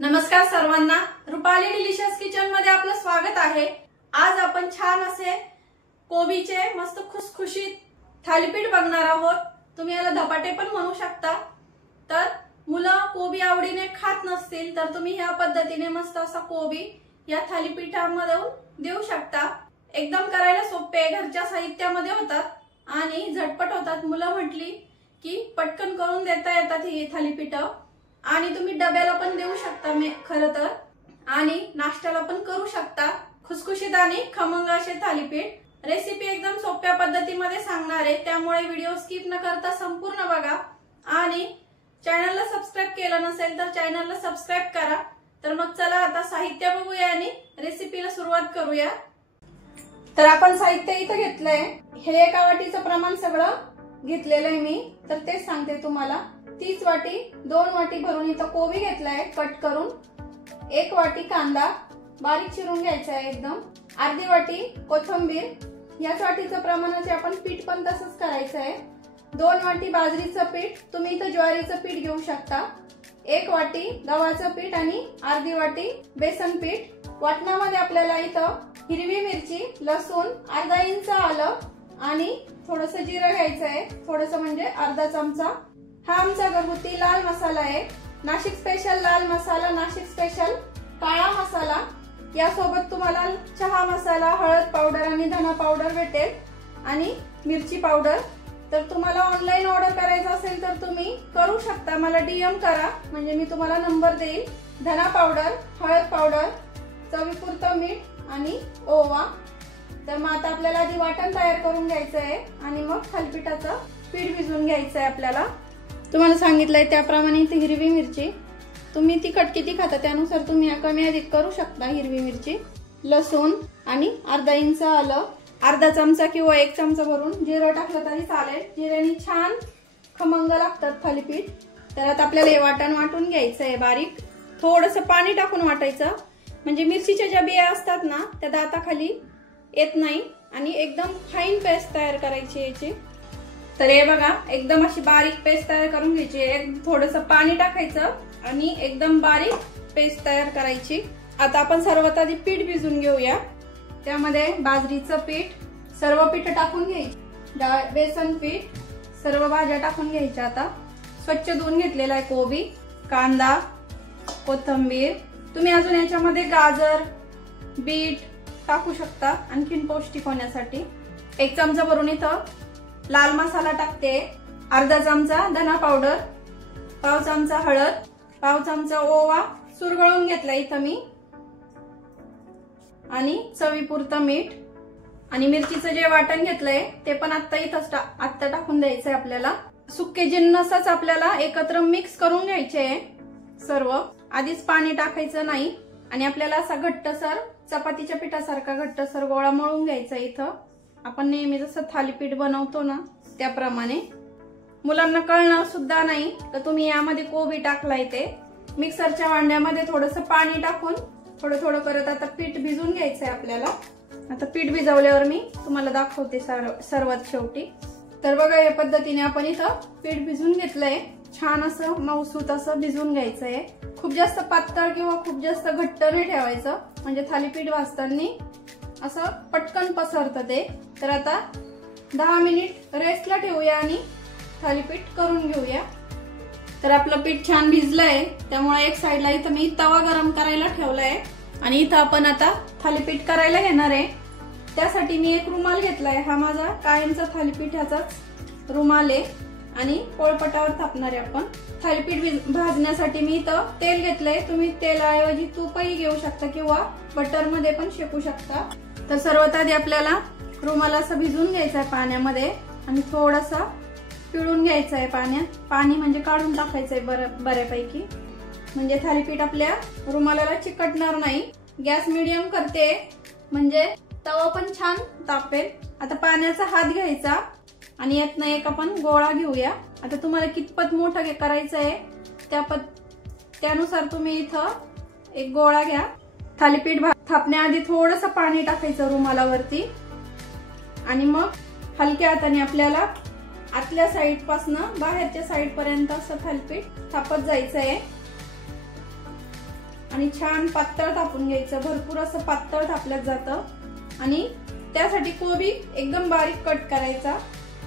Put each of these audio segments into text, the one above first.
नमस्कार सर्वांना, Rupali delicious kitchen मध्ये आपलं स्वागत आहे। आज आपण छान असे कोबीचे मस्त खुसखुशीत थालीपीठ बघणार आहोत। तुम्ही याला धपाटे पण म्हणू शकता। तर मुलं कोबी आवडीने खात नसतील तर तुम्ही ह्या पद्धतीने मस्त असा कोबी या थालीपीठामध्ये देऊ शकता। एकदम करायला सोपे, घरच्या साहित्यामध्ये होतात आणि झटपट होतात। मुलं म्हटली की पटकन करून देता येतात ही थालीपीठ आणि तुम्ही डब्याला पण देऊ शकता खरं तर, आणि नाश्त्याला पण करू शकता। खुसखुशीत आणि खमंग असे थालीपीठ रेसिपी एकदम सोप्या पद्धतीमध्ये सांगणार आहे, त्यामुळे व्हिडिओ स्किप न करता संपूर्ण बघा। आणि चॅनलला सबस्क्राइब केलं नसेल तर चॅनलला सबस्क्राइब करा। तर मग चला आता साहित्य बघूया आणि रेसिपीला सुरुवात करूया। तर आपण साहित्य इथं घेतलंय, हे एका वाटीचं प्रमाण सगळं घेतलेलं आहे मी, तर तेच सांगते तुम्हाला। 30 वाटी 2 वाटी भरून इथं कोबी घेतलाय कट करून, 1 वाटी कांदा बारीक चिरून घ्यायचा आहे एकदम, अर्धी वाटी कोथिंबीर, याच वाटीचं प्रमाणाचे आपण पीठ पण तसंच करायचं आहे। 2 वाटी बाजरीचं पीठ, तुम्ही इथं ज्वारीचं पीठ घेऊ शकता, 1 वाटी गव्हाचं पीठ आणि अर्धी वाटी बेसन पीठ। वाटणामध्ये आपल्याला इथं हिरवी मिरची, लसूण, अर्धा इंच आलं आणि थोडंसं जिरं घ्यायचं आहे, थोडंसं म्हणजे अर्धा चमचा। हा आमचा घरगुती लाल मसाला आहे, नाशिक स्पेशल लाल मसाला, नाशिक स्पेशल काळा मसाला। यासोबत तुम्हाला चहा मसाला, हळद पावडर आणि धना पावडर भेटेल आणि मिरची पावडर। तर तुम्हाला ऑनलाईन ऑर्डर करायचं असेल तर तुम्ही करू शकता, मला डीएम करा म्हणजे मी तुम्हाला नंबर देईल। धना पावडर, हळद पावडर, चवीपुरतं मीठ आणि ओवा। तर मग आता आपल्याला आधी वाटण तयार करून घ्यायचं आहे आणि मग थालीपीठाचं पीठ भिजवून घ्यायचं आहे आपल्याला। तुम्हाला सांगितलंय त्याप्रमाणे इथे हिरवी मिरची, तुम्ही तिखट किती खाता त्यानुसार तुम्ही कमी अधिक करू शकता हिरवी मिरची, लसूण आणि अर्धा इंच आलं, अर्धा चमचा किंवा 1 चमचा भरून जिरं टाकलं तरी चालेल, जिऱ्याने छान खमंग लागतात थालीपीठ। तर आता आपल्याला हे वाटण वाटून घ्यायचं आहे बारीक, थोडंसं पाणी टाकून वाटायचं म्हणजे मिरचीच्या ज्या बिया असतात ना त्या दाताखाली येत नाही आणि एकदम फाईन पेस्ट तयार करायची याची। तर हे बघा एकदम अशी बारीक पेस्ट तयार करून घ्यायची, थोडंसं पाणी टाकायचं आणि एकदम बारीक पेस्ट तयार करायची। आता आपण सर्वात आधी पीठ भिजून घेऊया, त्यामध्ये बाजरीचं पीठ सर्व पीठ टाकून घ्यायची, बेसन पीठ, सर्व भाज्या टाकून घ्यायच्या। आता स्वच्छ धुवून घेतलेला आहे कोबी, कांदा, कोथिंबीर, तुम्ही अजून याच्यामध्ये गाजर, बीट टाकू शकता आणखीन पौष्टिक होण्यासाठी। 1 चमचा भरून इथं लाल मसाला टाकते, अर्धा चमचा धना पावडर, पाव चमचा हळद, पाव चमचा ओवा सुरगळून घेतला इथं मी, आणि चवीपुरतं मीठ आणि मिरचीचं जे वाटण घेतलंय ते पण आता टाकून द्यायचंय आपल्याला। सुके जिन्नसच आपल्याला एकत्र मिक्स करून घ्यायचे सर्व, आधीच पाणी टाकायचं नाही आणि आपल्याला असा घट्टसर चपातीच्या पिठासारखा घट्टसर गोळा मळून घ्यायचा इथं, आपण नेहमी जसं थालीपीठ बनवतो ना त्याप्रमाणे। मुलांना कळणार सुद्धा नाही तर तुम्ही यामध्ये कोबी टाकलाय ते मिक्सरच्या भांड्यामध्ये थोडंसं पाणी टाकून थोडं थोडं करत आता पीठ भिजून घ्यायचंय आपल्याला। आता पीठ भिजवल्यावर मी तुम्हाला दाखवते सर्वात शेवटी। तर बघा या पद्धतीने आपण इथं पीठ भिजून घेतलंय, छान असं मऊसूत असं भिजून घ्यायचंय। खूप जास्त पातळ किंवा खूप जास्त घट्ट नाही ठेवायचं म्हणजे थालीपीठ भाजताना असं पटकन पसरतं ते। तर आता 10 मिनिट रेस्टला ठेवूया आणि थालीपीठ करून घेऊया। तर आपलं पीठ छान भिजलंय, त्यामुळे एक साइडला इथं मी तवा गरम करायला ठेवलाय आणि इथं आपण आता थालीपीठ करायला घेणार आहे। त्यासाठी मी एक रुमाल घेतलाय, हा माझा कायमचा थालीपीठाचाच रुमाल आहे आणि पोळपाटावर थापणार आहे आपण। थालीपीठ भाजण्यासाठी मी इथं तेल घेतलंय, तुम्ही तेलाऐवजी तूपही घेऊ शकता किंवा बटर मध्ये पण शेकू शकता। तर सर्वात आधी आपल्याला रुमाल असं भिजून घ्यायचं आहे पाण्यामध्ये आणि थोडासा पिळून घ्यायचं आहे पाण्यात, पाणी म्हणजे काढून टाकायचंय बऱ्यापैकी, म्हणजे थालीपीठ आपल्या रुमालाला चिकटणार नाही। गॅस मीडियम करते म्हणजे तवा पण छान तापेल। आता पाण्याचा हात घ्यायचा आणि यातनं एक आपण गोळा घेऊया। आता तुम्हाला कितपत मोठं करायचं आहे त्यानुसार तुम्ही इथं एक गोळा घ्या। थालीपीठ थापण्याआधी थोडंसं पाणी टाकायचं रुमालावरती आणि मग हलक्या हाताने आपल्याला आतल्या साइड पासून बाहेरच्या साइड पर्यंत असं थालीपीठ थापत जायचं आहे। आणि छान पातळ थापून घ्यायचं। भरपूर असं पातळ थापल्यात जातं आणि त्यासाठी कोबी एकदम बारीक कट करायचा।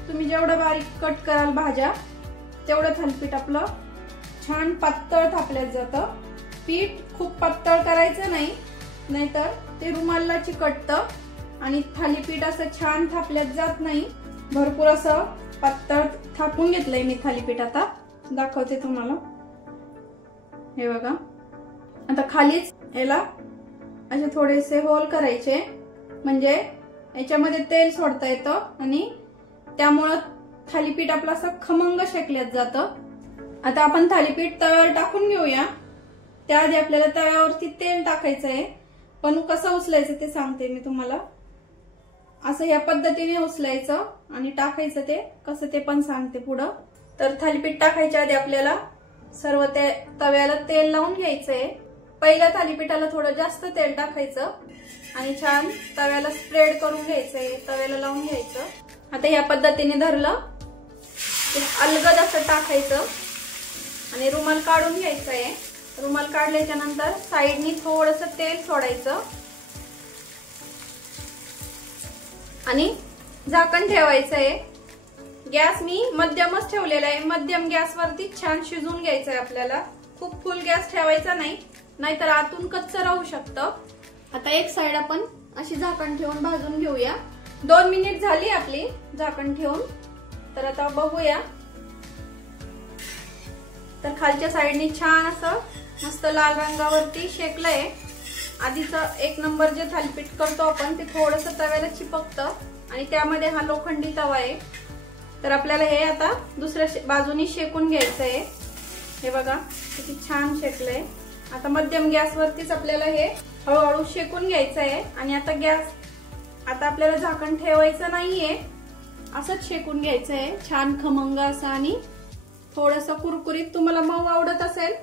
तुम्ही जेवढं बारीक कट कराल भाज्या तेवढं थालीपीठ आपलं छान पातळ थापल्यात जातं। पीठ खूप पातळ करायचं नाही, नाहीतर ते रुमालला चिकटतं आणि थालीपीठ असं छान थापल्यात जात नाही। भरपूर असं पातळ थापून घेतलंय मी थालीपीठ। आता दाखवते तुम्हाला, हे बघा। आता खालीच याला असे थोडेसे होल करायचे, म्हणजे याच्यामध्ये तेल सोडता येतं आणि त्यामुळं थालीपीठ आपलं असं खमंग शेकल्यात जातं। आता आपण थालीपीठ तव्यावर टाकून घेऊया। त्याआधी आपल्याला तव्यावरती तेल टाकायचं आहे, पण कसं उचलायचं ते सांगते मी तुम्हाला। असं या पद्धतीने उचलायचं आणि टाकायचं, ते कसं ते पण सांगते पुढं। तर थालीपीठ टाकायच्या आधी आपल्याला सर्व ते तव्याला तेल लावून घ्यायचंय। पहिल्या थालीपीठाला थोडं जास्त तेल टाकायचं आणि छान तव्याला स्प्रेड करून घ्यायचंय, तव्याला लावून घ्यायचं। आता या पद्धतीने धरलं अलगद असं टाकायचं आणि रुमाल काढून घ्यायचा आहे। रुमाल काढल्याच्या नंतर साईडनी थोडंसं तेल सोडायचं आणि झाकण ठेवायचं आहे। गॅस मी मध्यमच ठेवलेला आहे, मध्यम गॅसवरती छान शिजून घ्यायचं आहे आपल्याला। खूप फुल गॅस ठेवायचा नाही, नाहीतर आतून कच्चं राहू शकतं। आता एक साइड आपण अशी झाकण ठेवून भाजून घेऊया। 2 मिनिट झाली आपली झाकण ठेवून। तर आता बघूया, तर खालच्या साईडनी छान असं मस्त लाल रंगावरती शेकलंय। आधीच एक नंबर जे थालीपीठ करतो आपण ते थोडंसं तव्याला चिपकतं आणि त्यामध्ये हा लोखंडी तवा आहे। तर आपल्याला हे आता दुसऱ्या बाजूनी शेकून घ्यायचं आहे। हे बघा किती छान शेकलंय। आता मध्यम गॅसवरतीच आपल्याला हे हळूहळू शेकून घ्यायचं आहे आणि आता आपल्याला झाकण ठेवायचं नाहीये, असंच शेकून घ्यायचं आहे छान खमंग असं। आणि थोडंसं कुरकुरीत, तुम्हाला मऊ आवडत असेल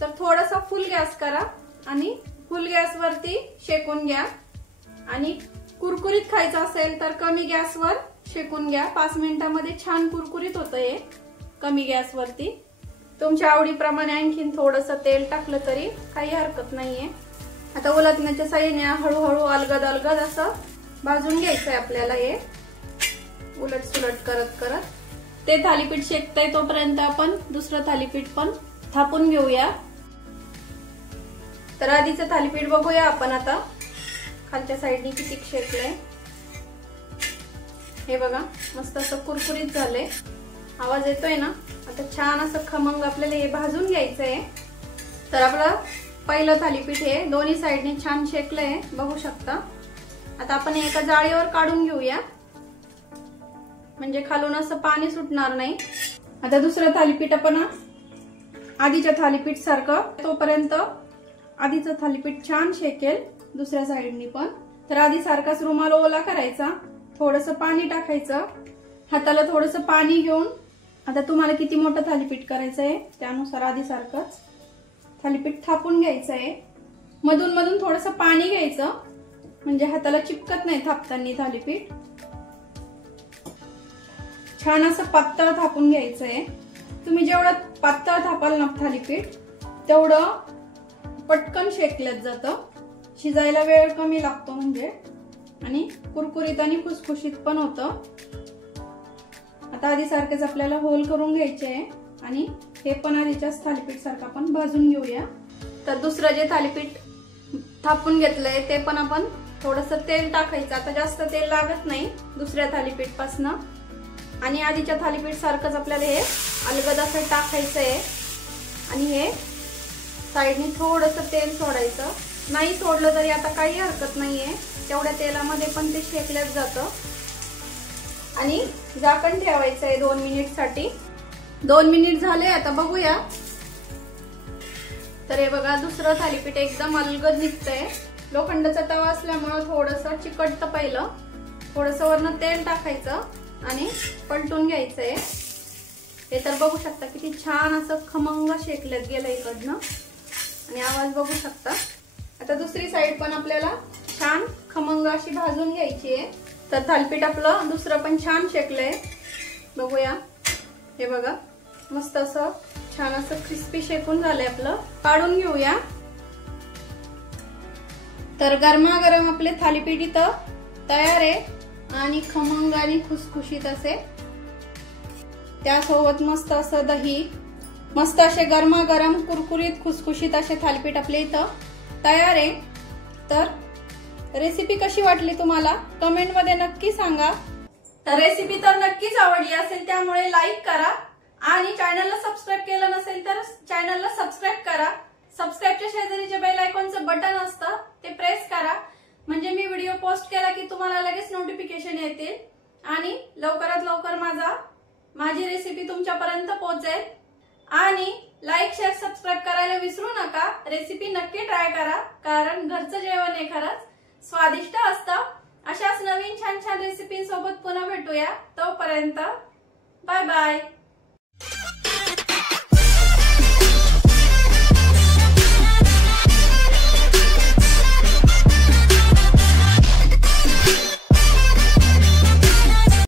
तर थोडासा फुल गॅस करा आणि फुल गॅसवरती शेकून घ्या। आणि कुरकुरीत खायचं असेल तर कमी गॅसवर शेकून घ्या। 5 मिनिटांमध्ये छान कुरकुरीत होतं हे कमी गॅसवरती। तुमच्या आवडीप्रमाणे आणखीन थोडंसं तेल टाकलं तरी काही हरकत नाहीये। आता उलटण्याच्या साहाय्याने हळूहळू अलगद अलगद असं भाजून घ्यायचंय आपल्याला। हे उलट सुलट करत करत ते थालीपीठ शेकतंय तोपर्यंत आपण दुसरं थालीपीठ पण थापून घेऊया। तर आधीचं थालीपीठ बघूया आपण आता खालच्या साईडनी किती शेकलंय। हे बघा मस्त असं कुरकुरीत झालंय, आवाज येतोय ना। आता छान असं खमंग आपल्याला हे भाजून घ्यायचंय। तर आपलं पहिलं थालीपीठ हे दोन्ही साईडनी छान शेकलंय, बघू शकता। आता आपण एका जाळीवर काढून घेऊया, म्हणजे खालून असं पाणी सुटणार नाही। आता दुसरं थालीपीठ आपण आधीच्या थालीपीठ सारखं, तोपर्यंत आधीचं थालीपीठ छान शेकेल दुसऱ्या साईडनी पण। तर आधी सारखाच रुमाल ओला करायचा, थोडंसं पाणी टाकायचं, हाताला थोडंसं पाणी घेऊन, आता तुम्हाला किती मोठं थालीपीठ करायचंय त्यानुसार आधी सारखंच थालीपीठ थापून घ्यायचंय। मधून मधून थोडंसं पाणी घ्यायचं, म्हणजे हाताला चिपकत नाही थापताना थालीपीठ। छान असं पातळ थापून घ्यायचंय। तुम्ही जेवढं पातळ थापाल ना थालीपीठ तेवढं पटकन शेकल्यात जातं, शिजायला वेळ कमी लागतो म्हणजे, आणि कुरकुरीत आणि खुसखुशीत पण होतं। आता आधी सारखेच आपल्याला होल करून घ्यायचे आहे आणि हे पण आधीच्याच थालीपीठ सारखं आपण भाजून घेऊया। तर दुसरं जे थालीपीठ थापून घेतलंय ते पण आपण थोडंसं तेल टाकायचं। आता जास्त तेल लागत नाही दुसऱ्या थालीपीठ पासून, आणि आधीच्या थालीपीठ सारखंच आपल्याला हे अलगद असं टाकायचं आहे आणि हे साईडने थोडंसं तेल सोडायचं। नाही सोडलं तरी आता काही हरकत नाहीये, तेवढ्या तेलामध्ये पण ते शेकल्यात जातं। आणि झाकण ठेवायचं आहे 2 मिनिटसाठी। 2 मिनिट झाले, आता बघूया। तर हे बघा दुसरं थालीपीठ एकदम अलगद निघतंय। लोखंडाचा तवा असल्यामुळे थोडंसं चिकटतं पहिलं, थोडंसं वरनं तेल टाकायचं आणि पलटून घ्यायचंय। हे तर बघू शकता किती छान असं खमंग शेकल्यात गेलं इकडनं, आणि आवाज बघू शकता। आता दुसरी साइड पण आपल्याला छान खमंग अशी भाजून घ्यायची आहे। तर थालीपीठ आपलं दुसरं पण छान शेकलंय, बघूया। हे बघा मस्त असं छान असं क्रिस्पी शेकून झालंय आपलं, काढून घेऊया। तर गरमागरम आपले थालीपीठ इथं तयार आहे आणि खमंग आणि खुसखुशीत असे, त्यासोबत मस्त असं दही, मस्त असे गरमागरम कुरकुरीत खुसखुशीत असे थालीपीठ आपले इथं तयार आहे। तर रेसिपी कशी वाटली तुम्हाला कमेंट मध्ये नक्की सांगा। तर रेसिपी तर नक्कीच आवडली असेल, त्यामुळे लाईक करा आणि चॅनलला सबस्क्राईब केलं नसेल तर चॅनलला सबस्क्राईब करा। सबस्क्राईबच्या शेजारी जे बेल आयकॉनचं बटन असतं ते प्रेस करा, म्हणजे मी व्हिडिओ पोस्ट केला की तुम्हाला लगेच नोटिफिकेशन येतील आणि लवकरात लवकर माझी रेसिपी तुमच्यापर्यंत पोहोचेल। आणि लाईक शेअर सबस्क्राईब करायला विसरू नका। रेसिपी नक्की ट्राय करा, कारण घरचं जेवण हे खरंच स्वादिष्ट असतं। अशाच नवीन छान छान रेसिपींसोबत पुन्हा भेटूया, तोपर्यंत बाय बाय।